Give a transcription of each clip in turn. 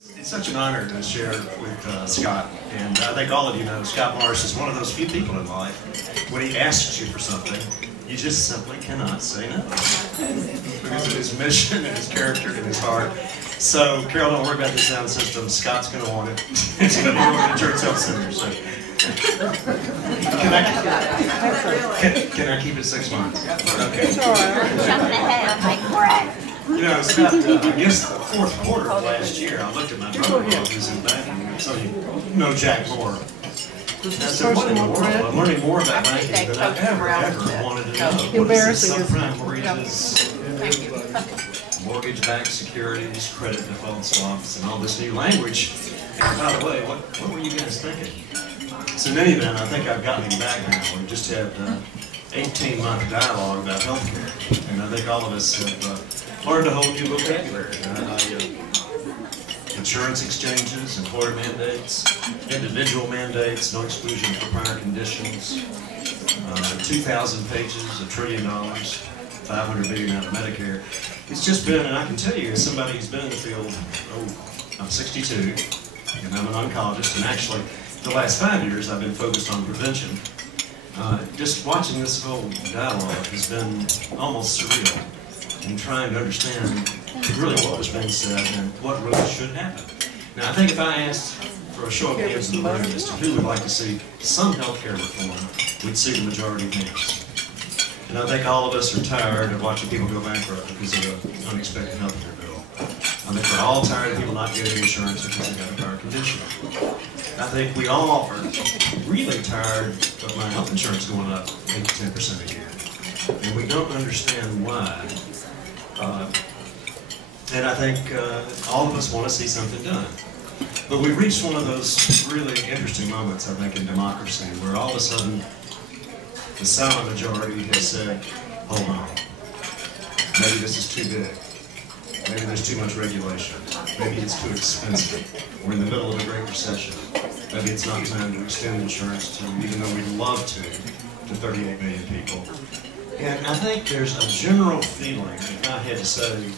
It's such an honor to share with Scott, and I think all of you know Scott Morris is one of those few people in life. When he asks you for something, you just simply cannot say no because of his mission and his character and his heart. So, Carol, don't worry about the sound system. Scott's going to want it. It's going to be going to Church Health Center. So, can I keep it 6 months? Okay. You know, it's about, I guess, the fourth quarter of last year, I looked at my brother-in-law who's in banking, so you know Jack Moore. And I said, what in the world? I'm learning more about banking than I ever wanted to know. What is this subprime mortgages, mortgage-backed securities, credit default swaps, and all this new language? And by the way, what were you guys thinking? So in any event, I think I've gotten him back now. We just had 18-month dialogue about healthcare, and I think all of us have learned a whole new vocabulary. Insurance exchanges, employer mandates, individual mandates, no exclusion for prior conditions, 2,000 pages, $1 trillion, $500 billion out of Medicare. It's just been, and I can tell you, as somebody who's been in the field, I'm 62, and I'm an oncologist, and actually, the last 5 years I've been focused on prevention. Just watching this whole dialogue has been almost surreal in trying to understand really what was being said and what really should happen. Now, I think if I asked for a show of hands in the room as to who would like to see some healthcare reform, we'd see the majority of hands. And I think all of us are tired of watching people go bankrupt because of an unexpected healthcare bill. I think we're all tired of people not getting insurance because they got a prior condition. I think we all are really tired of my health insurance going up 8 to 10% a year. And we don't understand why. And I think all of us want to see something done. But we've reached one of those really interesting moments, I think, in democracy, where all of a sudden the silent majority has said, hold on, maybe this is too big. Maybe there's too much regulation. Maybe it's too expensive. We're in the middle of a great recession. Maybe it's not time to extend insurance to, even though we'd love to 38 million people. And I think there's a general feeling, if I had to say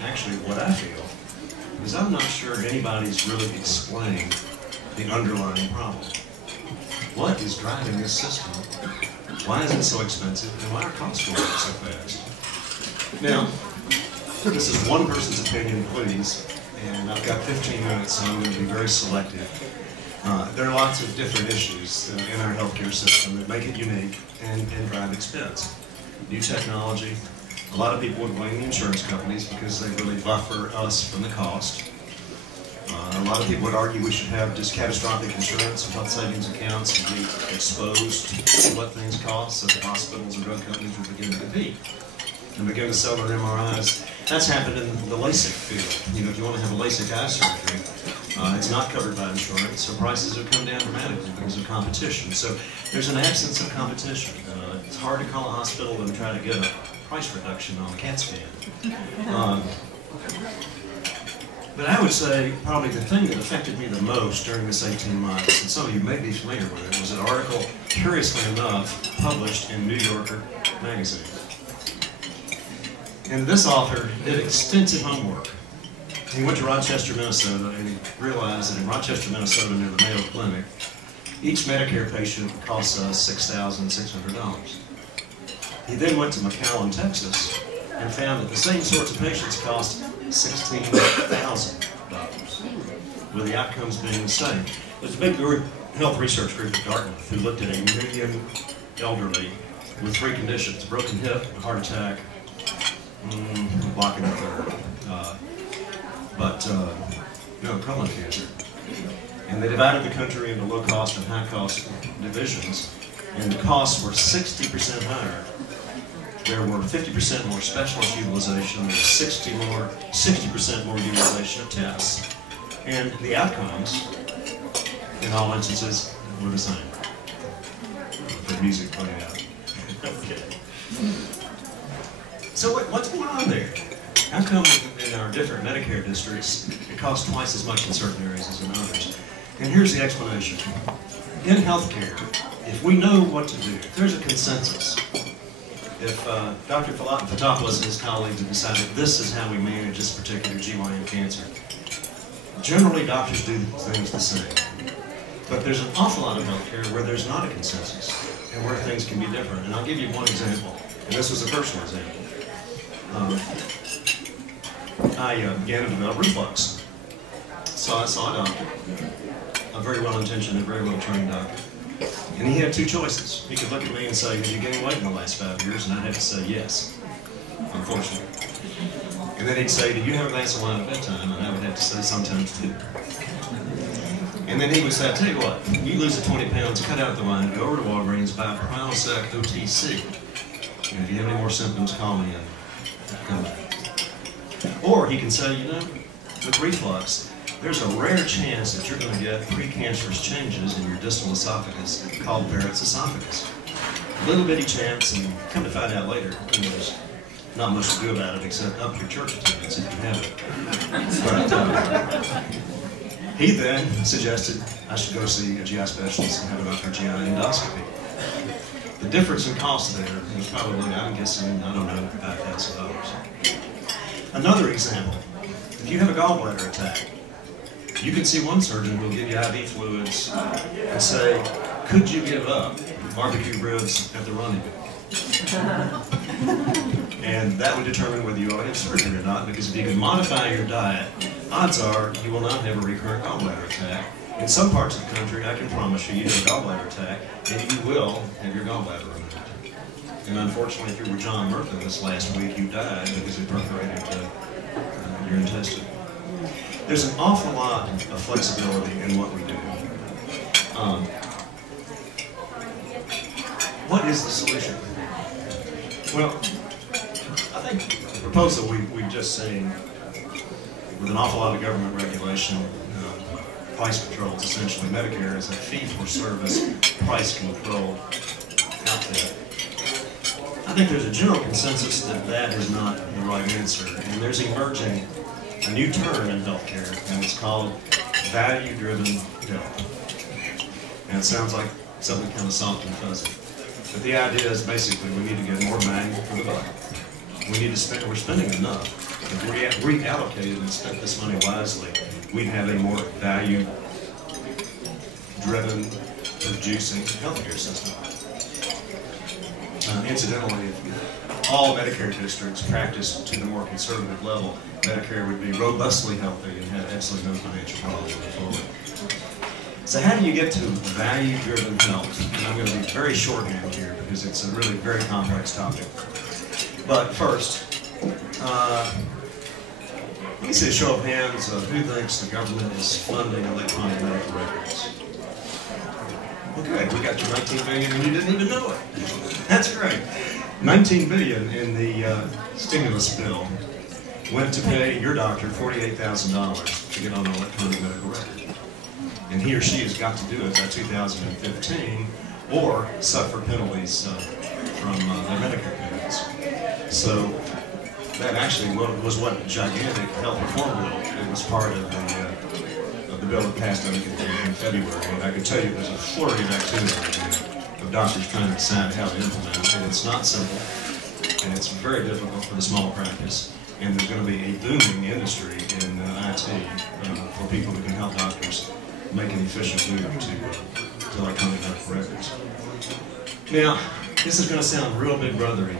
actually what I feel, is I'm not sure anybody's really explained the underlying problem. What is driving this system? Why is it so expensive, and why are costs going up so fast? Now, this is one person's opinion, please, and I've got 15 minutes, so I'm going to be very selective. There are lots of different issues in our healthcare system that make it unique and drive expense. New technology. A lot of people would blame the insurance companies because they really buffer us from the cost. A lot of people would argue we should have just catastrophic insurance and health savings accounts and be exposed to what things cost so that hospitals and drug companies would begin to compete and begin to sell their MRIs. That's happened in the LASIK field. You know, if you want to have a LASIK eye surgery, it's not covered by insurance, so prices have come down dramatically because of competition. So there's an absence of competition. It's hard to call a hospital and try to get a price reduction on a CAT scan. But I would say probably the thing that affected me the most during this 18 months, and some of you may be familiar with it, was an article, curiously enough, published in New Yorker magazine. And this author did extensive homework. He went to Rochester, Minnesota, and he realized that in Rochester, Minnesota, near the Mayo Clinic, each Medicare patient costs us $6,600. He then went to McAllen, Texas, and found that the same sorts of patients cost $16,000, with the outcomes being the same. There's a big group, health research group at Dartmouth, who looked at 1 million elderly with 3 conditions: broken hip, a heart attack, blocking the third, colon cancer. And they divided the country into low-cost and high-cost divisions, and the costs were 60% higher. There were 50% more specialist utilization, there was 60% more utilization of tests. And the outcomes, in all instances, were the same. The music playing out. Okay. So what's going on there? How come in our different Medicare districts it costs twice as much in certain areas as in others? And here's the explanation. In healthcare, if we know what to do, if there's a consensus, if Dr. Fotopoulos and his colleagues have decided this is how we manage this particular GYN cancer, Generally, doctors do things the same. But there's an awful lot of healthcare where there's not a consensus and where things can be different. And I'll give you one example. And this was a personal example. I began to develop reflux. So I saw a doctor, a very well-intentioned and very well-trained doctor. And he had two choices. He could look at me and say, have you gained weight in the last 5 years? And I'd have to say yes, unfortunately. And then he'd say, do you have a glass of wine at bedtime? And I would have to say sometimes too. And then he would say, I tell you what, you lose the 20 pounds, cut out the wine, go over to Walgreens, buy Prilosec OTC. And if you have any more symptoms, call me and come back. Or he can say, you know, with reflux, there's a rare chance that you're going to get precancerous changes in your distal esophagus called Barrett's esophagus. A little bitty chance, and come to find out later, you know, there's not much to do about it except up your church attendance if you have it. But he then suggested I should go see a GI specialist and have an upper GI endoscopy. The difference in cost there is probably, I'm guessing, I don't know, $5,000. Another example, if you have a gallbladder attack, you can see one surgeon who will give you IV fluids and say, could you give up barbecue ribs at the rendezvous? And that would determine whether you ought to have surgery or not, because if you can modify your diet, odds are you will not have a recurrent gallbladder attack. In some parts of the country, I can promise you, you have a gallbladder attack, and you will have your gallbladder removed. And unfortunately, if you were John Murphy this last week, you died because it perforated your intestine. There's an awful lot of flexibility in what we do. What is the solution? Well, I think the proposal we've just seen, with an awful lot of government regulation, price controls, essentially, Medicare is a fee-for-service price control outfit. I think there's a general consensus that that is not the right answer, and there's emerging a new term in healthcare, and it's called value-driven health. And it sounds like something kind of soft and fuzzy. But the idea is basically we need to get more bang for the buck. We need to spend, we're spending enough. If we reallocated and spent this money wisely, we'd have a more value-driven, producing healthcare system. Incidentally, if all Medicare districts practiced to the more conservative level, Medicare would be robustly healthy and have absolutely no financial problems going forward. So how do you get to value-driven health? And I'm going to be very shorthand here because it's a really very complex topic. But first, let me see a show of hands of who thinks the government is funding electronic medical records. Okay, we got to 19 billion and you didn't even know it. That's great. 19 billion in the stimulus bill went to pay your doctor $48,000 to get on an electronic medical record. And he or she has got to do it by 2015 or suffer penalties from their Medicare payments. So that actually was what gigantic health reform bill. It was part of the bill that passed in February. And I can tell you there's a flurry of activity of doctors trying to decide how to implement it. And it's not simple, and it's very difficult for the small practice. And there's going to be a booming industry in IT for people who can help doctors make an efficient move to electronic medical records. Now, this is going to sound real big brothery,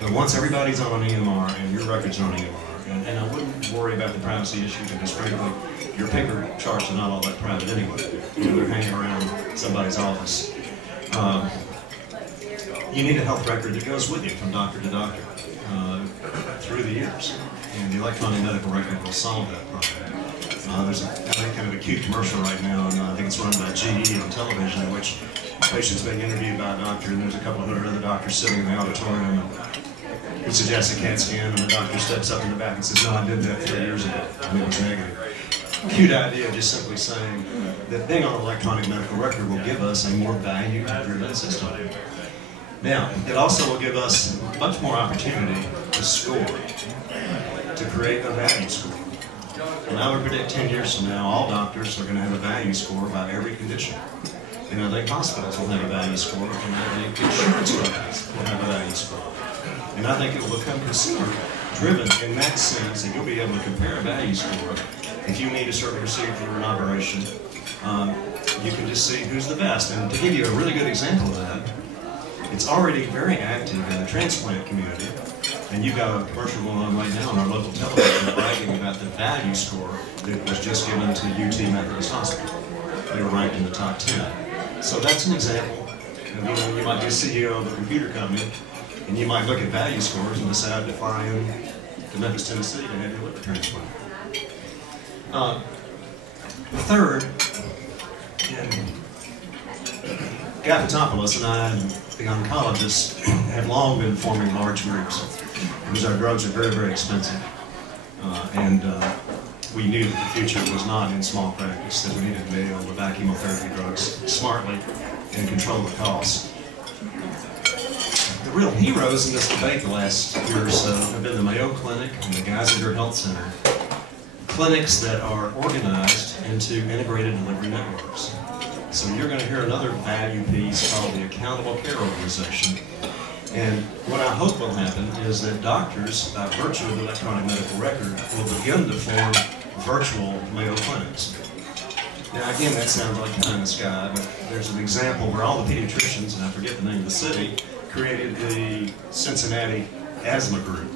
but once everybody's on an EMR and your records are on EMR, and I wouldn't worry about the privacy issue because frankly, your paper charts are not all that private anyway. You know, they're hanging around somebody's office. You need a health record that goes with you from doctor to doctor through the years, and the electronic medical record will solve that problem. There's a kind of a cute commercial right now, and I think it's run by GE on television, in which a patient's being interviewed by a doctor, and there's a couple of other doctors sitting in the auditorium, and he suggests a CAT scan, and the doctor steps up in the back and says, no, I did that 3 years ago, and it was negative. Cute idea, just simply saying that being on an electronic medical record will give us a more value-driven system. Now, it also will give us much more opportunity to score, to create a value score. And I would predict 10 years from now, all doctors are going to have a value score by every condition. And I think hospitals will have a value score, and I think insurance companies will have a value score. And I think it will become consumer driven in that sense that you'll be able to compare a value score. If you need a certain procedure for an operation, you can just see who's the best. And to give you a really good example of that, it's already very active in the transplant community. And you've got a commercial going on right now on our local television bragging about the value score that was just given to UT Methodist Hospital. They were ranked in the top 10. So that's an example. And, you might be a CEO of a computer company, and you might look at value scores and decide to fly in to Memphis, Tennessee to have your liver transplant. Third, Gaffatopoulos and I, the oncologists, have long been forming large groups because our drugs are very, very expensive. We knew that the future was not in small practice, that we needed to be able to buy chemotherapy drugs smartly and control the costs. The real heroes in this debate the last year or so have been the Mayo Clinic and the Geisinger Health Center, clinics that are organized into integrated delivery networks. So you're going to hear another value piece called the Accountable Care Organization. And what I hope will happen is that doctors, by virtue of the electronic medical record, will begin to form virtual Mayo clinics. Now again, that sounds like pie in the sky, but there's an example where all the pediatricians, and I forget the name of the city, created the Cincinnati Asthma Group,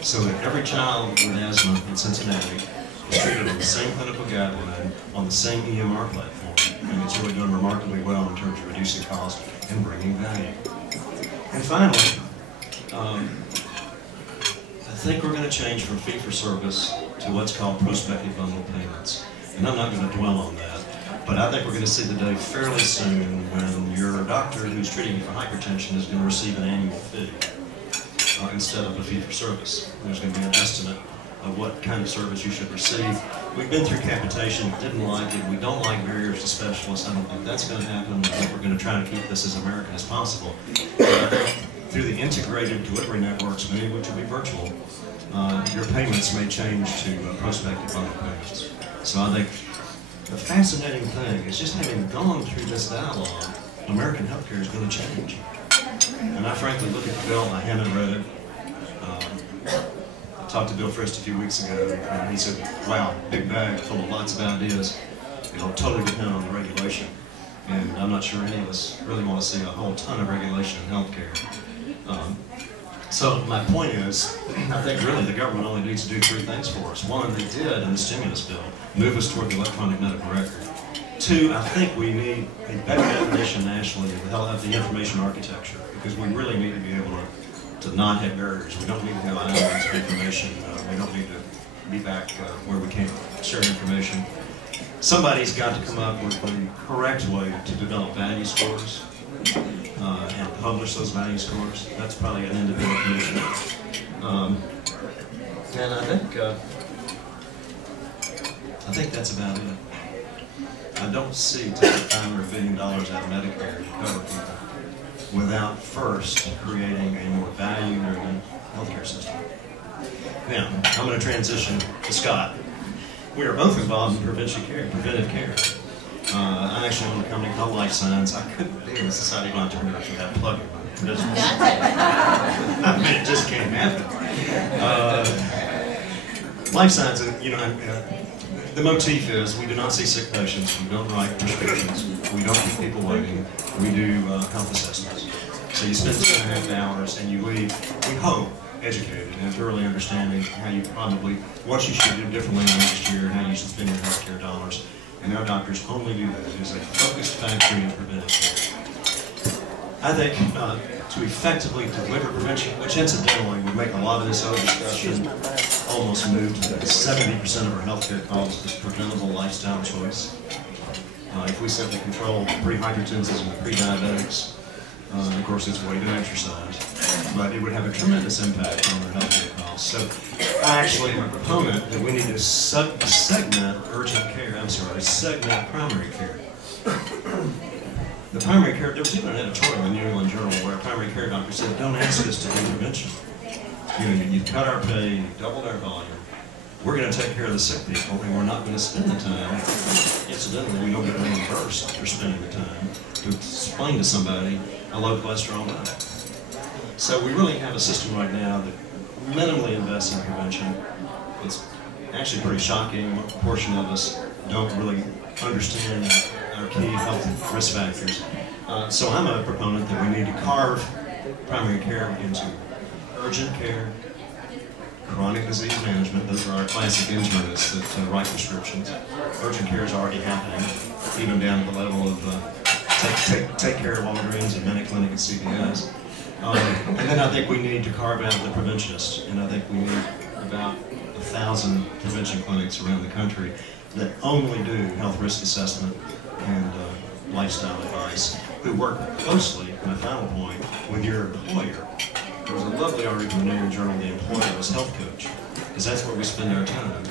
so that every child with asthma in Cincinnati is treated on the same clinical guideline on the same EMR platform, and it's really done remarkably well in terms of reducing cost and bringing value. And finally, I think we're going to change from fee-for-service to what's called prospective bundled payments. And I'm not going to dwell on that, but I think we're going to see the day fairly soon when your doctor who's treating you for hypertension is going to receive an annual fee instead of a fee-for-service. There's going to be an estimate of what kind of service you should receive. We've been through capitation, didn't like it, we don't like barriers to specialists. I don't think that's going to happen. I think we're going to try to keep this as American as possible. Through the integrated delivery networks, many of which will be virtual, your payments may change to prospective bundle payments. So I think the fascinating thing is just having gone through this dialogue, American healthcare is going to change. And I frankly look at the bill, I haven't read it. I talked to Bill Frist a few weeks ago, and he said, wow, big bag full of lots of ideas. It'll totally depend on the regulation. And I'm not sure any of us really want to see a whole ton of regulation in healthcare. So my point is, I think really the government only needs to do three things for us. One, they did in the stimulus bill, move us toward the electronic medical record. Two, I think we need a better definition nationally of the information architecture, because we really need to be able to not have barriers. We don't need to have islands of information. We don't need to be back where we can't share information. Somebody's got to come up with the correct way to develop value scores and publish those value scores. That's probably an independent commission. And I think that's about it. I don't see taking $500 billion out of Medicare to cover people without first creating a more value-driven healthcare system. Now, I'm going to transition to Scott. We are both involved in preventive care. I actually own a company called Life Science. I couldn't be in the Society of Entrepreneurs without plugging my business. I mean, it just can't happen. Life Science, the motif is we do not see sick patients, we don't write prescriptions, we don't keep people waiting, we do health assessments. So you spend 2.5 hours and you leave, we hope, educated and thoroughly understanding what you should do differently next year and how you should spend your healthcare dollars. And our doctors only do that. It is a focused factory of preventive care. I think to effectively deliver prevention, which incidentally would make a lot of this other discussion almost move to that 70% of our healthcare costs is preventable lifestyle choice. If we simply control pre-hypertensives and pre-diabetics, of course it's weight and exercise, but it would have a tremendous impact on our healthcare costs. So I actually am a proponent that we need to segment primary care. The primary care, there was even an editorial in the New England Journal where a primary care doctor said, don't ask us to do prevention. You cut our pay, you doubled our volume. We're going to take care of the sick people, and we're not going to spend the time. Incidentally, we don't get reimbursed for spending the time to explain to somebody a low cholesterol diet. So we really have a system right now that minimally invest in prevention. It's actually pretty shocking what portion of us don't really understand our key health risk factors. So I'm a proponent that we need to carve primary care into urgent care, chronic disease management. Those are our classic internists that write prescriptions. Urgent care is already happening, even down to the level of take care of Walgreens and MinuteClinic and CVS. And then I think we need to carve out the preventionists, and I think we need about 1,000 prevention clinics around the country that only do health risk assessment and lifestyle advice, who work closely, my final point, with your employer. There was a lovely article in the New York Journal, The Employer as Health Coach, because that's where we spend our time.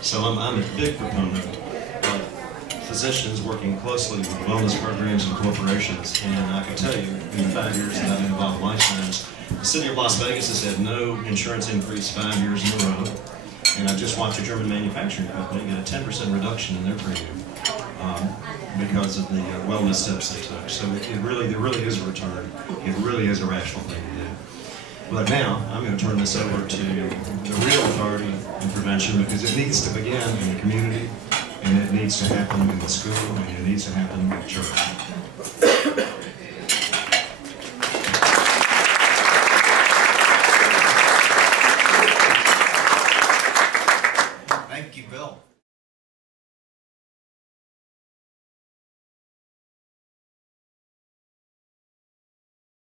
So I'm a big proponent of physicians working closely with wellness programs and corporations, and I can tell you, in the 5 years that I've been involved in life science, the city of Las Vegas has had no insurance increase 5 years in a row, and I just watched a German manufacturing company get a 10% reduction in their premium because of the wellness steps they took. So there really is a return. It really is a rational thing to do. But now, I'm going to turn this over to the real authority in prevention, because it needs to begin in the community, and it needs to happen in the school, and it needs to happen in the church.